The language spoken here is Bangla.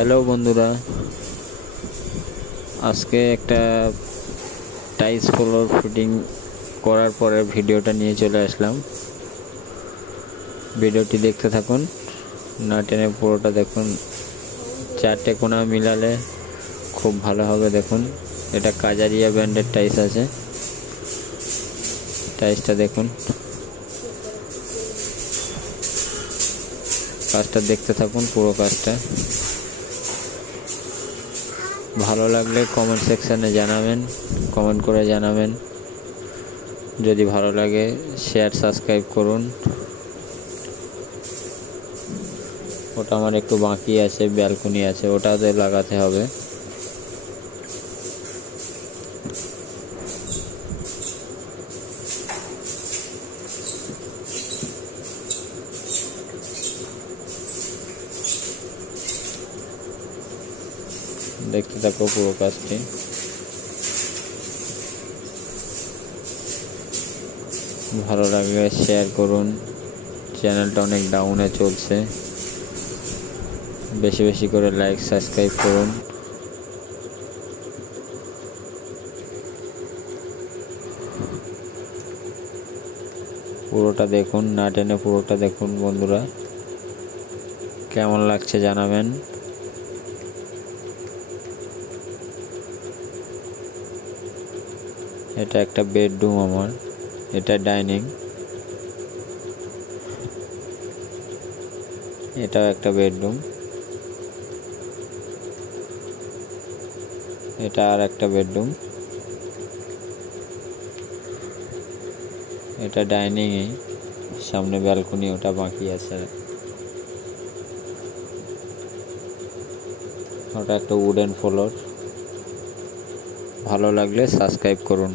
হ্যালো বন্ধুরা, আজকে একটা টাইলস ফ্লোর ফিটিং করার পরে ভিডিওটা নিয়ে চলে আসলাম। ভিডিওটি দেখতে থাকুন, না টেনে পুরোটা দেখুন। চারটে কোণা মিলালে খুব ভালো হবে। দেখুন, এটা কাজারিয়া ব্র্যান্ডের টাইলস আছে। টাইলসটা দেখুন, কাজটা দেখতে থাকুন, পুরো কাজটা। ভালো লাগলে কমেন্ট সেকশানে জানাবেন, কমেন্ট করে জানাবেন। যদি ভালো লাগে শেয়ার সাবস্ক্রাইব করুন। ওটা আমার একটু বাকি আছে, ব্যালকনি আছে, ওটাতে লাগাতে হবে। দেখতে থাকো পুরো কাজটি। ভালো লাগলে শেয়ার করুন। চ্যানেলটা অনেক ডাউনে চলছে, বেশি বেশি করে লাইক সাবস্ক্রাইব করুন। পুরোটা দেখুন, না টেনে পুরোটা দেখুন বন্ধুরা। কেমন লাগছে জানাবেন। এটা একটা বেডরুম আমার, এটা ডাইনিং, এটাও একটা বেডরুম, এটা আর একটা বেডরুম, এটা ডাইনিং, সামনে ব্যালকনি, ওটা বাকি আছে। ওটা একটা উডেন ফ্লোর। ভালো লাগলে সাবস্ক্রাইব করুন।